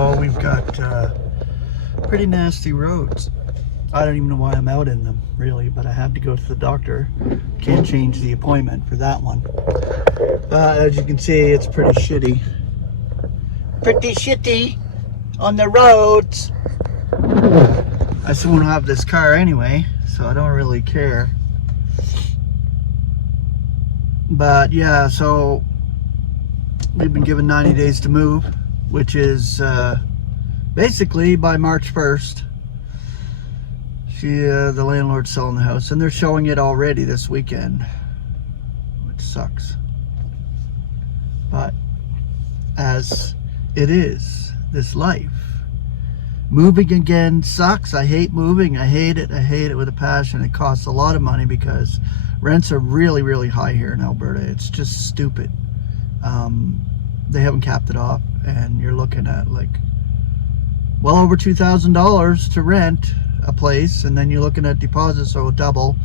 So we've got pretty nasty roads. I don't even know why I'm out in them, really, but I have to go to the doctor. Can't change the appointment for that one. But as you can see, it's pretty shitty. Pretty shitty on the roads. I still won't have this car anyway, so I don't really care. But yeah, so we've been given 90 days to move, which is basically by March 1st. The landlord's selling the house, and they're showing it already this weekend, which sucks. But as it is, this life, moving again sucks. I hate moving. I hate it with a passion. It costs a lot of money because rents are really, really high here in Alberta. It's just stupid. They haven't capped it off, and you're looking at like well over $2,000 to rent a place, and then you're looking at deposits, so double,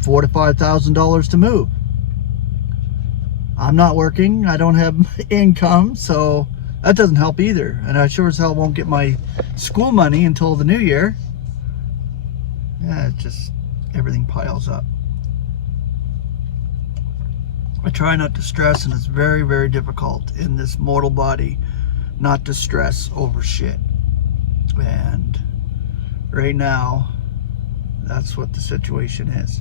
$4,000 to $5,000 to move. I'm not working. I don't have income, so that doesn't help either. And I sure as hell won't get my school money until the new year. Yeah, it's just everything piles up. I try not to stress, and it's very, very difficult in this mortal body not to stress over shit. And right now, that's what the situation is.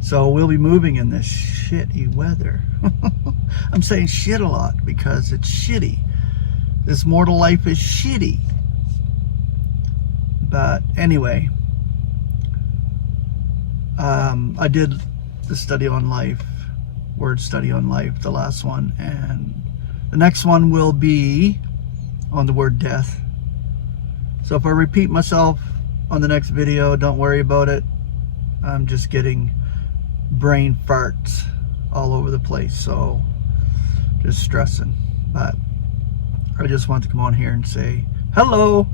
So we'll be moving in this shitty weather. I'm saying shit a lot because it's shitty. This mortal life is shitty. But anyway, I did the study on life, word study on life, the last one, and the next one will be on the word death. So if I repeat myself on the next video, don't worry about it. I'm just getting brain farts all over the place, so just stressing. But I just want to come on here and say hello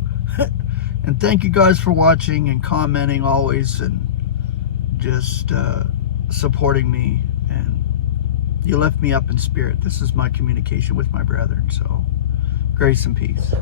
and thank you guys for watching and commenting always, and just supporting me, and you left me up in spirit. This is my communication with my brethren, so grace and peace.